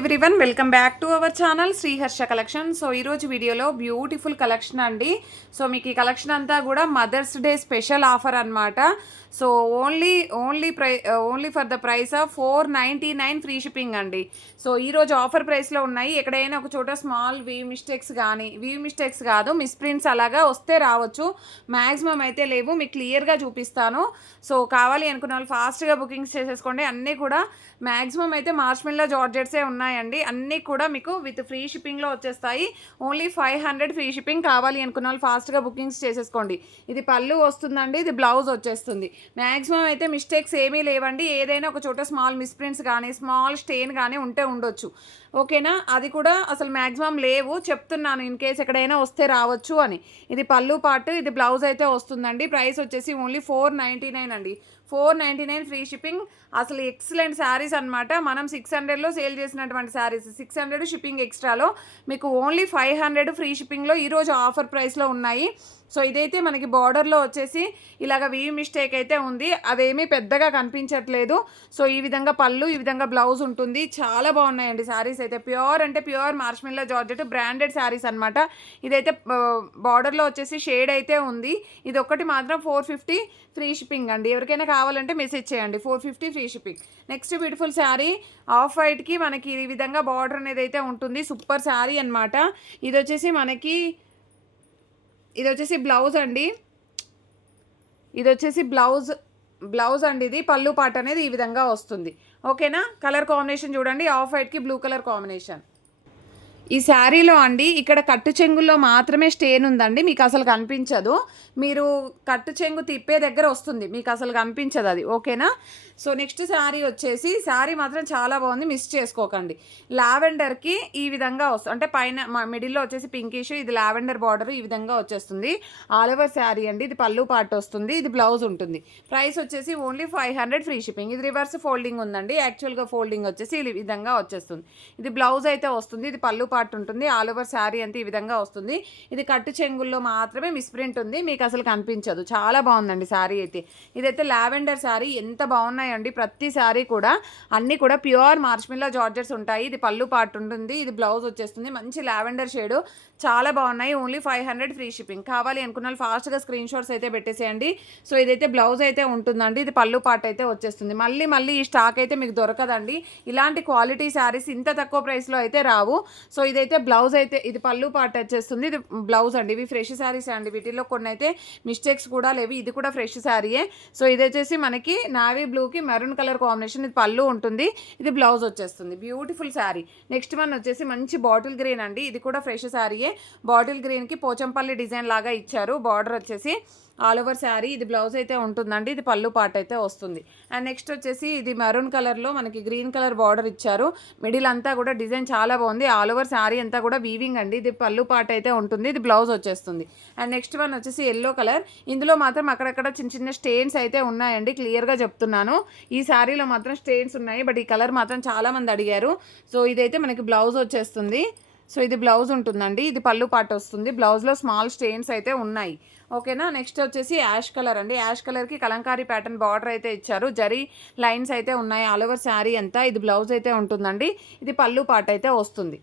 Everyone, welcome back to our channel Sriharsha collection. So ఈరోజు వీడియోలో beautiful collection అండి. So మీకు ఈ కలెక్షన్ అంతా కూడా మదర్స్ డే స్పెషల్ ఆఫర్ అనమాట. So only for the price of 499 free shipping అండి. సో ఈరోజు ఆఫర్ ప్రైస్లో ఉన్నాయి. ఎక్కడైనా ఒక చోట స్మాల్ వీవ్ మిస్టేక్స్ కాదు, మిస్ప్రింట్స్ అలాగా వస్తే రావచ్చు, మ్యాక్సిమం అయితే లేవు. మీకు క్లియర్గా చూపిస్తాను. సో కావాలి అనుకున్న వాళ్ళు ఫాస్ట్గా బుకింగ్స్ చేసేసుకోండి. అన్నీ కూడా మ్యాక్సిమం అయితే మార్ష్మెల్లో జార్జెట్సే ఉన్నాయండి. అన్నీ కూడా మీకు విత్ ఫ్రీ షిప్పింగ్లో వచ్చేస్తాయి. Only 500 free shipping. కావాలి అనుకున్న వాళ్ళు ఫాస్ట్గా బుకింగ్స్ చేసేసుకోండి. ఇది పళ్ళు వస్తుందండి, ఇది బ్లౌజ్ వచ్చేస్తుంది. మ్యాక్సిమం అయితే మిస్టేక్స్ ఏమీ లేవండి. ఏదైనా ఒక చోట స్మాల్ మిస్ప్రింట్స్ కానీ స్మాల్ స్టెయిన్ కానీ ఉంటే ఉండొచ్చు, ఓకేనా. అది కూడా అసలు మ్యాక్సిమం లేవు, చెప్తున్నాను ఇన్ కేస్ ఎక్కడైనా వస్తే రావచ్చు అని. ఇది పళ్ళు పార్ట్, ఇది బ్లౌజ్ అయితే వస్తుందండి. ప్రైస్ వచ్చేసి ఓన్లీ 499 అండి. 499 ఫ్రీ షిప్పింగ్. అసలు ఎక్సలెంట్ శారీస్ అనమాట. మనం 600లో సేల్ చేసినటువంటి శారీస్ 600 షిప్పింగ్ ఎక్స్ట్రాలో మీకు ఓన్లీ 500 ఫ్రీ షిప్పింగ్లో ఈరోజు ఆఫర్ ప్రైస్లో ఉన్నాయి. సో ఇదైతే మనకి బార్డర్లో వచ్చేసి ఇలాగ వీవ్ మిస్టేక్ అయితే ఉంది, అదేమీ పెద్దగా కనిపించట్లేదు. సో ఈ విధంగా పళ్ళు, ఈ విధంగా బ్లౌజ్ ఉంటుంది. చాలా బాగున్నాయండి శారీస్ అయితే. ప్యూర్ అంటే ప్యూర్ మార్ష్మెల్లో జార్జెట్ బ్రాండెడ్ శారీస్ అనమాట. ఇదైతే బార్డర్లో వచ్చేసి షేడ్ అయితే ఉంది. ఇది ఒక్కటి మాత్రం 450 ఫ్రీ షిప్పింగ్ అండి. ఎవరికైనా కావాలంటే మెసేజ్ చేయండి. 450 free shipping. Next beautiful sari off వైట్కి మనకి ఈ విధంగా బార్డర్ అనేది అయితే ఉంటుంది. సూపర్ శారీ అనమాట. ఇది వచ్చేసి బ్లౌజ్ అండి. ఇది వచ్చేసి బ్లౌజ్ అండి. ఇది పళ్ళు పాట అనేది ఈ విధంగా వస్తుంది, ఓకేనా. కలర్ కాంబినేషన్ చూడండి, ఆఫ్ వైట్కి బ్లూ కలర్ కాంబినేషన్. ఈ శారీలో అండి ఇక్కడ కట్టు చెంగుల్లో మాత్రమే స్టెయిన్ ఉందండి, మీకు అసలు కనిపించదు. మీరు కట్టు చెంగు తిప్పే దగ్గర వస్తుంది, మీకు అసలు కనిపించదు అది, ఓకేనా. సో నెక్స్ట్ శారీ వచ్చేసి, శారీ మాత్రం చాలా బాగుంది, మిస్ చేసుకోకండి. లావెండర్కి ఈ విధంగా వస్తుంది, అంటే పైన మిడిల్లో వచ్చేసి పింకిష్, ఇది లావెండర్ బార్డర్ ఈ విధంగా వచ్చేస్తుంది. ఆల్ ఓవర్ శారీ అండి. ఇది పళ్ళు పార్ట్ వస్తుంది, ఇది బ్లౌజ్ ఉంటుంది. ప్రైస్ వచ్చేసి ఓన్లీ 500 ఫ్రీ షిప్పింగ్. ఇది రివర్స్ ఫోల్డింగ్ ఉందండి, యాక్చువల్గా ఫోల్డింగ్ వచ్చేసి ఈ విధంగా వచ్చేస్తుంది. ఇది బ్లౌజ్ అయితే వస్తుంది, ఇది పళ్ళు పార్ట్ ఉంటుంది. ఆల్ ఓవర్ శారీ అంతా ఈ విధంగా వస్తుంది. ఇది కట్టు చెంగుల్లో మాత్రమే మిస్ప్రింట్ ఉంది, మీకు అసలు కనిపించదు. చాలా బాగుందండి శారీ అయితే. ఇదైతే లావెండర్ శారీ, ఎంత బాగున్నాయండి ప్రతి శారీ కూడా. అన్నీ కూడా ప్యూర్ మార్ష్మెల్లో జార్జెట్స్ ఉంటాయి. ఇది పళ్ళు పార్ట్ ఉంటుంది, ఇది బ్లౌజ్ వచ్చేస్తుంది. మంచి లావెండర్ షేడు, చాలా బాగున్నాయి. Only 500 free shipping. కావాలి అనుకున్న వాళ్ళు ఫాస్ట్గా స్క్రీన్ షాట్స్ అయితే పెట్టేసేయండి. సో ఇదైతే బ్లౌజ్ అయితే ఉంటుందండి, ఇది పళ్ళు పార్ట్ అయితే వచ్చేస్తుంది. మళ్ళీ ఈ స్టాక్ అయితే మీకు దొరకదండి. ఇలాంటి క్వాలిటీ శారీస్ ఇంత తక్కువ ప్రైస్లో అయితే రావు. సో ఇదైతే బ్లౌజ్ అయితే, ఇది పళ్ళు పార్ట్ వచ్చేస్తుంది, ఇది బ్లౌజ్ అండి. ఇవి ఫ్రెష్ శారీస్ అండి, వీటిల్లో కొన్ని అయితే మిస్టేక్స్ కూడా లేవు. ఇది కూడా ఫ్రెష్ శారీయే. సో ఇది వచ్చేసి మనకి నావీ బ్లూకి మెరూన్ కలర్ కాంబినేషన్, ఇది పళ్ళు ఉంటుంది, ఇది బ్లౌజ్ వచ్చేస్తుంది. బ్యూటిఫుల్ శారీ. నెక్స్ట్ వన్ వచ్చేసి మంచి బాటిల్ గ్రీన్ అండి. ఇది కూడా ఫ్రెష్ శారీయే. బాటిల్ గ్రీన్కి పోచంపల్లి డిజైన్ లాగా ఇచ్చారు. బార్డర్ వచ్చేసి ఆల్ ఓవర్ శారీ, ఇది బ్లౌజ్ అయితే ఉంటుందండి, ఇది పళ్ళు పార్ట్ అయితే వస్తుంది. అండ్ నెక్స్ట్ వచ్చేసి ఇది మెరూన్ కలర్లో మనకి గ్రీన్ కలర్ బార్డర్ ఇచ్చారు. మిడిల్ అంతా కూడా డిజైన్ చాలా బాగుంది. ఆల్ ఓవర్ శారీ అంతా కూడా వీవింగ్ అండి. ఇది పళ్ళు పార్ట్ అయితే ఉంటుంది, ఇది బ్లౌజ్ వచ్చేస్తుంది. అండ్ నెక్స్ట్ వన్ వచ్చేసి ఎల్లో కలర్. ఇందులో మాత్రం అక్కడక్కడ చిన్న స్టెయిన్స్ అయితే ఉన్నాయండి, క్లియర్గా చెప్తున్నాను. ఈ శారీలో మాత్రం స్టెయిన్స్ ఉన్నాయి, బట్ ఈ కలర్ మాత్రం చాలామంది అడిగారు. సో ఇదైతే మనకి బ్లౌజ్ వచ్చేస్తుంది. సో ఇది బ్లౌజ్ ఉంటుందండి, ఇది పళ్ళు పార్ట్ వస్తుంది. బ్లౌజ్లో స్మాల్ స్టెయిన్స్ అయితే ఉన్నాయి, ఓకేనా. నెక్స్ట్ వచ్చేసి యాష్ కలర్ అండి. యాష్ కలర్కి కలంకారీ ప్యాటర్న్ బార్డర్ అయితే ఇచ్చారు, జరీ లైన్స్ అయితే ఉన్నాయి ఆల్ ఓవర్ శారీ అంతా. ఇది బ్లౌజ్ అయితే ఉంటుందండి, ఇది పళ్ళు పార్ట్ అయితే వస్తుంది.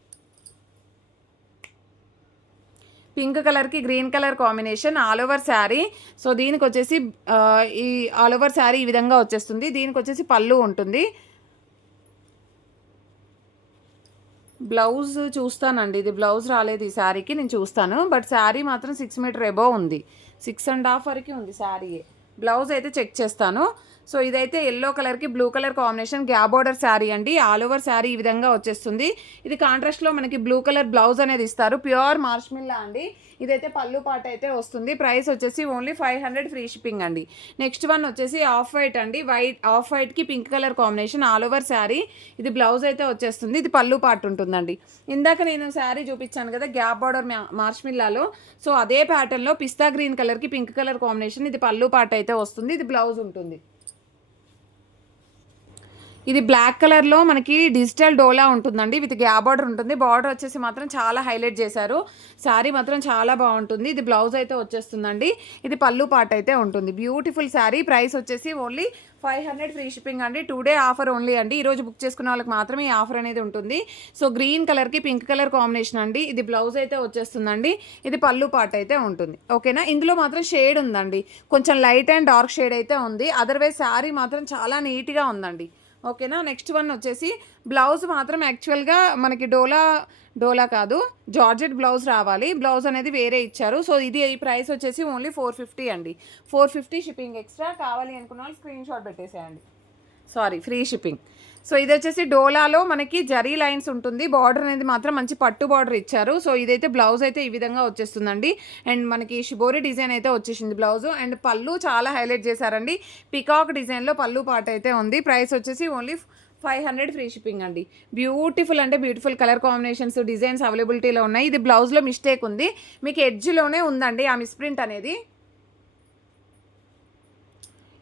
పింక్ కలర్కి green colour combination all over sari. So దీనికి వచ్చేసి ఈ ఆల్ ఓవర్ శారీ ఈ విధంగా వచ్చేస్తుంది. దీనికి వచ్చేసి పళ్ళు ఉంటుంది. బ్లౌజ్ చూస్తానండి, ఇది బ్లౌజ్ రాలేదు ఈ శారీకి, నేను చూస్తాను. బట్ శారీ మాత్రం 6 మీటర్ ఎబోవ్ ఉంది, 6.5 వరకు ఉంది శారీ. బ్లౌజ్ అయితే చెక్ చేస్తాను. సో ఇదైతే ఎల్లో కలర్కి blue colour combination gap border sari అండి. ఆల్ ఓవర్ శారీ ఈ విధంగా వచ్చేస్తుంది. ఇది కాంట్రాస్ట్లో మనకి బ్లూ కలర్ బ్లౌజ్ అనేది ఇస్తారు, ప్యూర్ మార్ష్మెల్లో అండి. ఇదైతే పళ్ళు పాట అయితే వస్తుంది. ప్రైస్ వచ్చేసి ఓన్లీ 500 ఫ్రీ షిప్పింగ్ అండి. నెక్స్ట్ వన్ వచ్చేసి ఆఫ్ వైట్ అండి. ఆఫ్ వైట్కి pink colour combination all over sari, ఇది బ్లౌజ్ అయితే వచ్చేస్తుంది, ఇది పళ్ళు పార్ట్ ఉంటుందండి. ఇందాక నేను శారీ చూపించాను కదా గ్యాప్ బార్డర్ మార్ష్మెల్లాలో, సో అదే ప్యాటర్న్లో పిస్తా గ్రీన్ కలర్కి పింక్ కలర్ కాంబినేషన్, ఇది పళ్ళు పార్ట్ అయితే వస్తుంది, ఇది బ్లౌజ్ ఉంటుంది. ఇది బ్లాక్ కలర్లో మనకి డిజిటల్ డోలా ఉంటుందండి, విత్ గ్యాప్ బార్డర్ ఉంటుంది. బార్డర్ వచ్చేసి మాత్రం చాలా హైలైట్ చేశారు. శారీ మాత్రం చాలా బాగుంటుంది. ఇది బ్లౌజ్ అయితే వచ్చేస్తుందండి. ఇది పళ్ళు పార్ట్ అయితే ఉంటుంది. బ్యూటిఫుల్ శారీ. ప్రైస్ వచ్చేసి ఓన్లీ 500 ఫ్రీ షిప్పింగ్ అండి. 2 డే ఆఫర్ ఓన్లీ అండి. ఈరోజు బుక్ చేసుకున్న వాళ్ళకి మాత్రమే ఈ ఆఫర్ అనేది ఉంటుంది. సో గ్రీన్ కలర్కి పింక్ కలర్ కాంబినేషన్ అండి. ఇది బ్లౌజ్ అయితే వచ్చేస్తుందండి. ఇది పళ్ళు పార్ట్ అయితే ఉంటుంది. ఓకేనా. ఇందులో మాత్రం షేడ్ ఉందండి, కొంచెం లైట్ అండ్ డార్క్ షేడ్ అయితే ఉంది. అదర్వైజ్ శారీ మాత్రం చాలా నీట్గా ఉందండి. ఓకేనా. నెక్స్ట్ వన్ వచ్చేసి బ్లౌజ్ మాత్రం యాక్చువల్గా మనకి డోలా కాదు, జార్జెట్ బ్లౌజ్ రావాలి. బ్లౌజ్ అనేది వేరే ఇచ్చారు. సో ఇది ఈ ప్రైస్ వచ్చేసి ఓన్లీ 450 అండి. 450 షిప్పింగ్ ఎక్స్ట్రా. కావాలి అనుకున్న వాళ్ళు స్క్రీన్ షాట్ పెట్టేసేయండి. Sorry, free shipping. సో ఇది వచ్చేసి డోలాలో మనకి జరీ లైన్స్ ఉంటుంది. బార్డర్ అనేది మాత్రం మంచి పట్టు బార్డర్ ఇచ్చారు. సో ఇదైతే బ్లౌజ్ అయితే ఈ విధంగా వచ్చేస్తుందండి. అండ్ మనకి షిబోరి డిజైన్ అయితే వచ్చేసింది బ్లౌజ్. అండ్ పళ్ళు చాలా హైలైట్ చేశారండి. పికాక్ డిజైన్లో పళ్ళు పార్ట్ అయితే ఉంది. ప్రైస్ వచ్చేసి ఓన్లీ 500 ఫ్రీ షిప్పింగ్ అండి. బ్యూటిఫుల్ అంటే బ్యూటిఫుల్ కలర్ కాంబినేషన్స్, డిజైన్స్ అవైలబిలిటీలో ఉన్నాయి. ఇది బ్లౌజ్లో మిస్టేక్ ఉంది, మీకు ఎడ్జ్లోనే ఉందండి ఆ మిస్ప్రింట్ అనేది.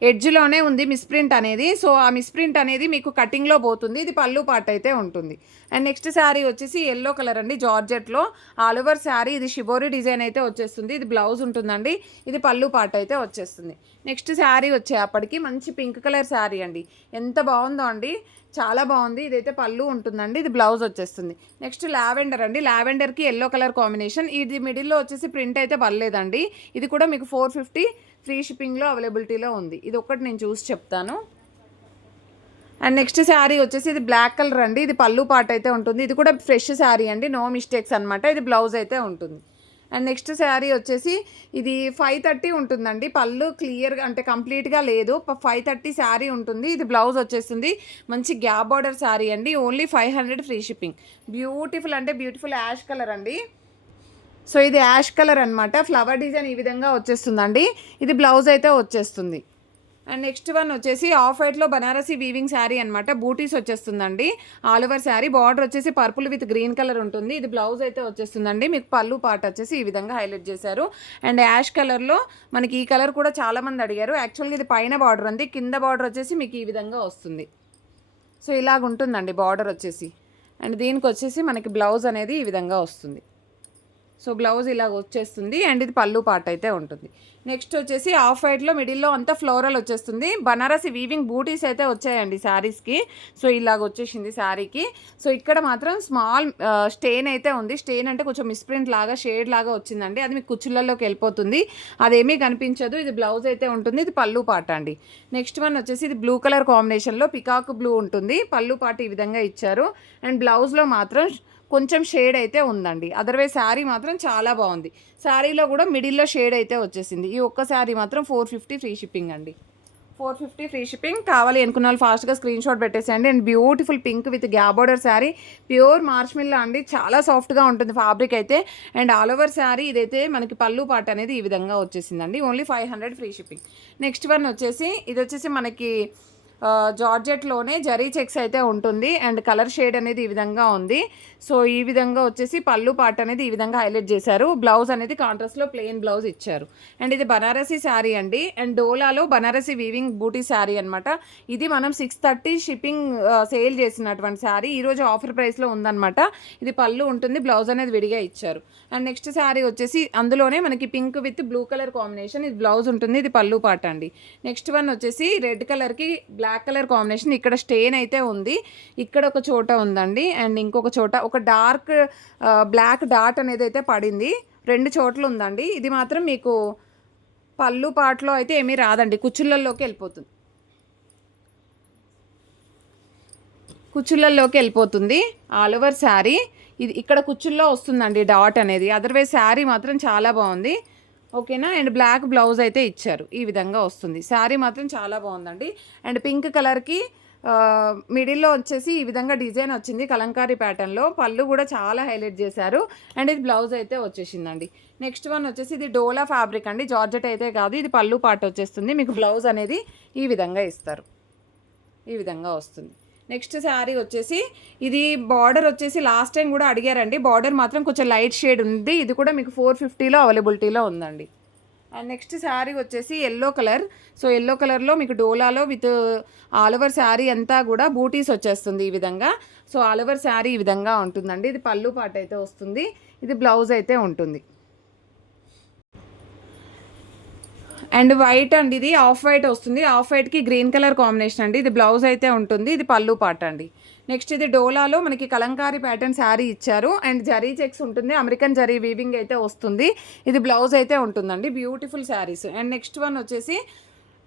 ఎడ్జ్లోనే ఉంది మిస్ప్రింట్ అనేది. సో ఆ మిస్ప్రింట్ అనేది మీకు కటింగ్లో పోతుంది. ఇది పళ్ళు పార్ట్ అయితే ఉంటుంది. అండ్ నెక్స్ట్ శారీ వచ్చేసి ఎల్లో కలర్ అండి, జార్జెట్లో ఆల్ ఓవర్ శారీ. ఇది షిబోరి డిజైన్ అయితే వచ్చేస్తుంది. ఇది బ్లౌజ్ ఉంటుందండి. ఇది పళ్ళు పార్ట్ అయితే వచ్చేస్తుంది. నెక్స్ట్ శారీ వచ్చేప్పటికి మంచి పింక్ కలర్ శారీ అండి. ఎంత బాగుందో అండి, చాలా బాగుంది. ఇదైతే పళ్ళు ఉంటుందండి. ఇది బ్లౌజ్ వచ్చేస్తుంది. నెక్స్ట్ లావెండర్ అండి. లావెండర్కి ఎల్లో కలర్ కాంబినేషన్. ఇది మిడిల్లో వచ్చేసి ప్రింట్ అయితే పర్లేదండి. ఇది కూడా మీకు 450 ఫ్రీ షిప్పింగ్లో అవైలబిలిటీలో ఉంది. ఇది ఒక్కటి నేను చూసి చెప్తాను. అండ్ నెక్స్ట్ శారీ వచ్చేసి ఇది బ్లాక్ కలర్ అండి. ఇది పళ్ళు పార్ట్ అయితే ఉంటుంది. ఇది కూడా ఫ్రెష్ శారీ అండి, నో మిస్టేక్స్ అనమాట. ఇది బ్లౌజ్ అయితే ఉంటుంది. అండ్ నెక్స్ట్ శారీ వచ్చేసి ఇది 530 ఉంటుందండి. పళ్ళు క్లియర్గా అంటే కంప్లీట్గా లేదు, 530 శారీ ఉంటుంది. ఇది బ్లౌజ్ వచ్చేస్తుంది. మంచి గ్యాప్ బార్డర్ శారీ అండి. Only 500 free shipping. బ్యూటిఫుల్ అంటే బ్యూటిఫుల్ యాష్ కలర్ అండి. సో ఇది యాష్ కలర్ అనమాట. ఫ్లవర్ డిజైన్ ఈ విధంగా వచ్చేస్తుందండి. ఇది బ్లౌజ్ అయితే వచ్చేస్తుంది. అండ్ నెక్స్ట్ వన్ వచ్చేసి ఆఫ్ వైట్లో బనారసి వీవింగ్ శారీ అనమాట. బూటీస్ వచ్చేస్తుందండి. All over sari. బార్డర్ వచ్చేసి పర్పుల్ విత్ గ్రీన్ కలర్ ఉంటుంది. ఇది బ్లౌజ్ అయితే వచ్చేస్తుందండి. మీకు పళ్ళు పార్ట్ వచ్చేసి ఈ విధంగా హైలైట్ చేశారు. అండ్ యాష్ కలర్లో మనకి ఈ కలర్ కూడా చాలామంది అడిగారు. యాక్చువల్గా ఇది పైన బార్డర్ ఉంది, కింద బార్డర్ వచ్చేసి మీకు ఈ విధంగా వస్తుంది. సో ఇలాగ ఉంటుందండి బార్డర్ వచ్చేసి. అండ్ దీనికి వచ్చేసి మనకి బ్లౌజ్ అనేది ఈ విధంగా వస్తుంది. సో బ్లౌజ్ ఇలాగ వచ్చేస్తుంది. అండ్ ఇది పళ్ళు పార్ట్ అయితే ఉంటుంది. నెక్స్ట్ వచ్చేసి ఆఫ్ వైట్లో మిడిల్లో అంతా ఫ్లోరల్ వచ్చేస్తుంది. బనారసి వీవింగ్ బూటీస్ అయితే వచ్చాయండి శారీస్కి. సో ఇలాగ వచ్చేసింది శారీకి. సో ఇక్కడ మాత్రం స్మాల్ స్టెయిన్ అయితే ఉంది. స్టెయిన్ అంటే కొంచెం మిస్ప్రింట్ లాగా షేడ్ లాగా వచ్చిందండి. అది మీకు కుచ్చులలోకి వెళ్ళిపోతుంది, అదేమీ కనిపించదు. ఇది బ్లౌజ్ అయితే ఉంటుంది. ఇది పళ్ళు పార్ట్ అండి. నెక్స్ట్ వన్ వచ్చేసి ఇది బ్లూ కలర్ కాంబినేషన్లో పికాక్ బ్లూ ఉంటుంది. పళ్ళు పార్ట్ ఈ విధంగా ఇచ్చారు. అండ్ బ్లౌజ్లో మాత్రం కొంచెం షేడ్ అయితే ఉందండి. అదర్వైజ్ శారీ మాత్రం చాలా బాగుంది. శారీలో కూడా మిడిల్లో షేడ్ అయితే వచ్చేసింది. ఈ ఒక్క శారీ మాత్రం 450 ఫ్రీ షిప్పింగ్ అండి. 450 ఫ్రీ షిప్పింగ్. కావాలి అనుకున్న వాళ్ళు ఫాస్ట్గా స్క్రీన్ షాట్ పెట్టేసేయండి. And beautiful pink with gap border sari. Pure మార్ష్మిల్లా అండి, చాలా సాఫ్ట్గా ఉంటుంది ఫ్యాబ్రిక్ అయితే. And all over sari. ఇదైతే మనకి పళ్ళు పార్ట్ అనేది ఈ విధంగా వచ్చేసిందండి. Only 500 free shipping. Next one వచ్చేసి ఇది వచ్చేసి మనకి జార్జెట్లోనే జరీ చెక్స్ అయితే ఉంటుంది. అండ్ కలర్ షేడ్ అనేది ఈ విధంగా ఉంది. సో ఈ విధంగా వచ్చేసి పళ్ళు పార్ట్ అనేది ఈ విధంగా హైలైట్ చేశారు. బ్లౌజ్ అనేది కాంట్రాస్ట్లో ప్లెయిన్ బ్లౌజ్ ఇచ్చారు. అండ్ ఇది బనారసి శారీ అండి. అండ్ డోలాలో బనారసి వీవింగ్ బూటీ శారీ అనమాట. ఇది మనం 630 షిప్పింగ్ సేల్ చేసినటువంటి శారీ ఈరోజు ఆఫర్ ప్రైస్లో ఉందన్నమాట. ఇది పళ్ళు ఉంటుంది, బ్లౌజ్ అనేది విడిగా ఇచ్చారు. అండ్ నెక్స్ట్ శారీ వచ్చేసి అందులోనే మనకి pink with blue colour combination. ఇది బ్లౌజ్ ఉంటుంది. ఇది పళ్ళు పార్ట్ అండి. నెక్స్ట్ వన్ వచ్చేసి రెడ్ కలర్కి బ్లాక్ కలర్ కాంబినేషన్. ఇక్కడ స్టెయిన్ అయితే ఉంది, ఇక్కడ ఒక చోట ఉందండి. అండ్ ఇంకొక చోట ఒక డార్క్ బ్లాక్ డాట్ అనేది అయితే పడింది. 2 చోట్ల ఉందండి. ఇది మాత్రం మీకు పళ్ళు పాటలో అయితే ఏమీ రాదండి, కుచ్చుళ్ళల్లోకి వెళ్ళిపోతుంది. కుచ్చుళ్ళల్లోకి వెళ్ళిపోతుంది ఆల్ ఓవర్ శారీ. ఇది ఇక్కడ కుచ్చుల్లో వస్తుందండి డాట్ అనేది. అదర్వైజ్ శారీ మాత్రం చాలా బాగుంది. ఓకేనా. అండ్ బ్లాక్ బ్లౌజ్ అయితే ఇచ్చారు. ఈ విధంగా వస్తుంది. శారీ మాత్రం చాలా బాగుందండి. అండ్ పింక్ కలర్కి మిడిల్లో వచ్చేసి ఈ విధంగా డిజైన్ వచ్చింది కలంకారీ ప్యాటర్న్లో. పళ్ళు కూడా చాలా హైలైట్ చేశారు. అండ్ ఇది బ్లౌజ్ అయితే వచ్చేసిందండి. నెక్స్ట్ వన్ వచ్చేసి ఇది డోలా ఫ్యాబ్రిక్ అండి, జార్జెట్ అయితే కాదు. ఇది పళ్ళు పార్ట్ వచ్చేస్తుంది. మీకు బ్లౌజ్ అనేది ఈ విధంగా ఇస్తారు. ఈ విధంగా వస్తుంది. నెక్స్ట్ శారీ వచ్చేసి ఇది బార్డర్ వచ్చేసి లాస్ట్ టైం కూడా అడిగారండి. బార్డర్ మాత్రం కొంచెం లైట్ షేడ్ ఉంది. ఇది కూడా మీకు 450లో అవైలబిలిటీలో ఉందండి. అండ్ నెక్స్ట్ శారీ వచ్చేసి ఎల్లో కలర్. సో ఎల్లో కలర్లో మీకు డోలాలో విత్ ఆల్ ఓవర్ శారీ అంతా కూడా బూటీస్ వచ్చేస్తుంది ఈ విధంగా. సో ఆల్ ఓవర్ శారీ ఈ విధంగా ఉంటుందండి. ఇది పళ్ళు పాట అయితే వస్తుంది, ఇది బ్లౌజ్ అయితే ఉంటుంది. అండ్ వైట్ అండి, ఇది ఆఫ్ వైట్ వస్తుంది, ఆఫ్ వైట్కి గ్రీన్ కలర్ కాంబినేషన్ అండి. ఇది బ్లౌజ్ అయితే ఉంటుంది, ఇది పళ్ళు పాట అండి. నెక్స్ట్ ఇది డోలాలో మనకి కలంకారీ ప్యాటర్న్ శారీ ఇచ్చారు అండ్ జరీ చెక్స్ ఉంటుంది, అమెరికన్ జరీ వీవింగ్ అయితే వస్తుంది. ఇది బ్లౌజ్ అయితే ఉంటుందండి. Beautiful saris. And next one వచ్చేసి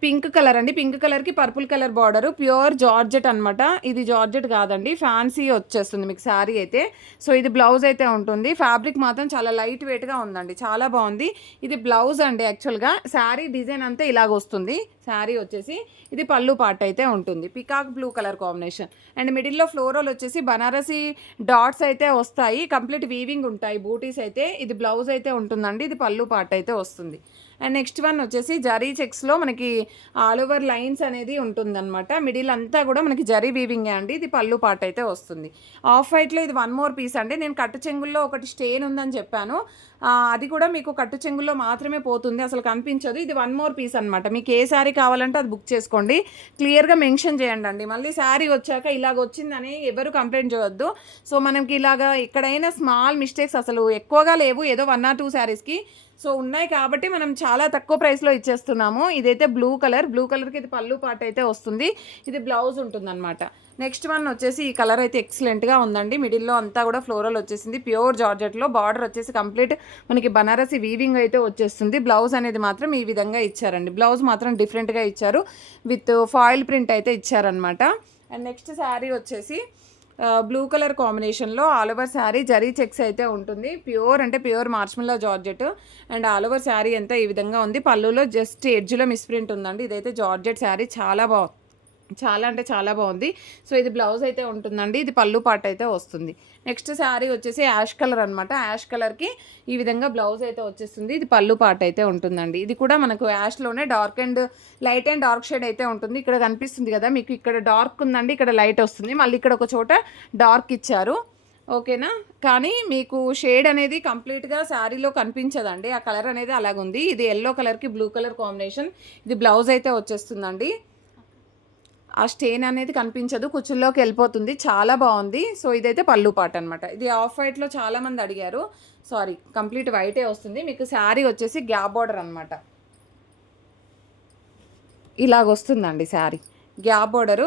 పింక్ కలర్ అండి. పింక్ కలర్కి purple colour border, pure georgette అనమాట. ఇది జార్జెట్ కాదండి, ఫ్యాన్సీ వచ్చేస్తుంది మీకు శారీ అయితే. సో ఇది బ్లౌజ్ అయితే ఉంటుంది. ఫ్యాబ్రిక్ మాత్రం చాలా లైట్ వెయిట్గా ఉందండి, చాలా బాగుంది. ఇది బ్లౌజ్ అండి. యాక్చువల్గా శారీ డిజైన్ అంతా ఇలాగ వస్తుంది. శారీ వచ్చేసి ఇది పళ్ళు పార్ట్ అయితే ఉంటుంది, peacock blue colour combination. And మిడిల్లో ఫ్లోరల్ వచ్చేసి బనారసి డాట్స్ అయితే వస్తాయి, కంప్లీట్ వీవింగ్ ఉంటాయి బూటీస్ అయితే. ఇది బ్లౌజ్ అయితే ఉంటుందండి, ఇది పళ్ళు పార్ట్ అయితే వస్తుంది. అండ్ నెక్స్ట్ వన్ వచ్చేసి జరీ చెక్స్లో మనకి ఆల్ ఓవర్ లైన్స్ అనేది ఉంటుందన్నమాట. మిడిల్ అంతా కూడా మనకి జరీ వీవింగే అండి, ఇది పళ్ళు పార్ట్ అయితే వస్తుంది. ఆఫ్ వైట్లో ఇది వన్ మోర్ పీస్ అండి. నేను కట్టు చెంగుల్లో ఒకటి స్టెయిన్ ఉందని చెప్పాను, అది కూడా మీకు కట్టు చెంగుల్లో మాత్రమే పోతుంది, అసలు కనిపించదు. ఇది వన్ మోర్ పీస్ అనమాట. మీకు ఏ శారీ కావాలంటే అది బుక్ చేసుకోండి, క్లియర్గా మెన్షన్ చేయండి అండి. మళ్ళీ శారీ వచ్చాక ఇలాగ వచ్చిందని ఎవరు కంప్లైంట్ చేయొద్దు. సో మనకి ఇలాగా ఎక్కడైనా స్మాల్ మిస్టేక్స్ అసలు ఎక్కువగా లేవు, ఏదో 1 or 2 శారీస్కి సో ఉన్నాయి కాబట్టి మనం చాలా తక్కువ ప్రైస్లో ఇచ్చేస్తున్నాము. ఇదైతే బ్లూ కలర్కి ఇది పళ్ళు పార్ట్ అయితే వస్తుంది, ఇది బ్లౌజ్ ఉంటుందన్నమాట. నెక్స్ట్ వన్ వచ్చేసి ఈ కలర్ అయితే ఎక్సలెంట్గా ఉందండి. మిడిల్లో అంతా కూడా ఫ్లోరల్ వచ్చేసింది, ప్యూర్ జార్జెట్లో. బార్డర్ వచ్చేసి కంప్లీట్ మనకి బనారసి వీవింగ్ అయితే వచ్చేస్తుంది. బ్లౌజ్ అనేది మాత్రం ఈ విధంగా ఇచ్చారండి. బ్లౌజ్ మాత్రం డిఫరెంట్గా ఇచ్చారు, విత్ ఫాయిల్ ప్రింట్ అయితే ఇచ్చారనమాట. అండ్ నెక్స్ట్ శారీ వచ్చేసి బ్లూ కలర్ కాంబినేషన్లో all over sari zari checks అయితే ఉంటుంది. ప్యూర్ అంటే pure మార్ష్మెల్లో georgette. And all over sari అంతా ఈ విధంగా ఉంది. పళ్ళులో జస్ట్ ఎడ్జ్లో మిస్ప్రింట్ ఉందండి. ఇదైతే జార్జెట్ శారీ, చాలా బాగుంది, చాలా అంటే చాలా బాగుంది. సో ఇది బ్లౌజ్ అయితే ఉంటుందండి, ఇది పళ్ళు పార్ట్ అయితే వస్తుంది. నెక్స్ట్ శారీ వచ్చేసి యాష్ కలర్ అనమాట. యాష్ కలర్కి ఈ విధంగా బ్లౌజ్ అయితే వచ్చేస్తుంది, ఇది పళ్ళు పార్ట్ అయితే ఉంటుందండి. ఇది కూడా మనకు యాష్లోనే dark and light and dark shade అయితే ఉంటుంది. ఇక్కడ కనిపిస్తుంది కదా మీకు, ఇక్కడ డార్క్ ఉందండి, ఇక్కడ లైట్ వస్తుంది, మళ్ళీ ఇక్కడ ఒక చోట డార్క్ ఇచ్చారు. ఓకేనా, కానీ మీకు షేడ్ అనేది కంప్లీట్గా శారీలో కనిపించదండి, ఆ కలర్ అనేది అలాగుంది. ఇది ఎల్లో కలర్కి బ్లూ కలర్ కాంబినేషన్, ఇది బ్లౌజ్ అయితే వచ్చేస్తుందండి. ఆ స్టెయిన్ అనేది కనిపించదు, కుచ్చుల్లోకి వెళ్ళిపోతుంది, చాలా బాగుంది. సో ఇదైతే పళ్ళు పార్ట్ అనమాట. ఇది ఆఫ్ వైట్లో చాలామంది అడిగారు, సారీ కంప్లీట్ వైటే వస్తుంది. మీకు శారీ వచ్చేసి గ్యాప్ బార్డర్ అనమాట, ఇలాగొస్తుందండి శారీ. గ్యాప్ బార్డరు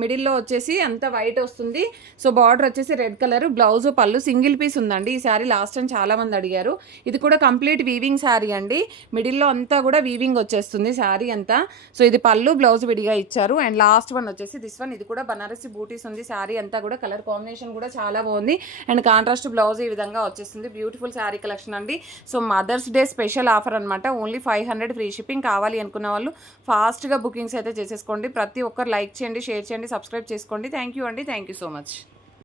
మిడిల్లో వచ్చేసి అంత వైట్ వస్తుంది. సో బార్డర్ వచ్చేసి రెడ్ కలర్, బ్లౌజ్ పళ్ళు సింగిల్ పీస్ ఉందండి. ఈ శారీ లాస్ట్ టైం చాలామంది అడిగారు. ఇది కూడా కంప్లీట్ వీవింగ్ శారీ అండి, మిడిల్లో అంతా కూడా వీవింగ్ వచ్చేస్తుంది శారీ అంతా. సో ఇది పళ్ళు, బ్లౌజ్ విడిగా ఇచ్చారు. అండ్ లాస్ట్ వన్ వచ్చేసి దిస్ వన్, ఇది కూడా బనారసి బూటీస్ ఉంది. శారీ అంతా కూడా కలర్ కాంబినేషన్ కూడా చాలా బాగుంది. అండ్ కాంట్రాస్ట్ బ్లౌజ్ ఈ విధంగా వచ్చేస్తుంది. బ్యూటిఫుల్ శారీ కలెక్షన్ అండి. So Mother's Day special offer అనమాట, ఓన్లీ 500 ఫ్రీ షిప్పింగ్. కావాలి అనుకున్న వాళ్ళు ఫాస్ట్గా బుకింగ్స్ అయితే చేసేసుకోండి. ప్రతి ఒక్కరు లైక్ చేయండి, షేర్ చేయండి, సబ్స్క్రైబ్ చేసుకోండి. థ్యాంక్ యూ అండి, థ్యాంక్ యూ సో మచ్.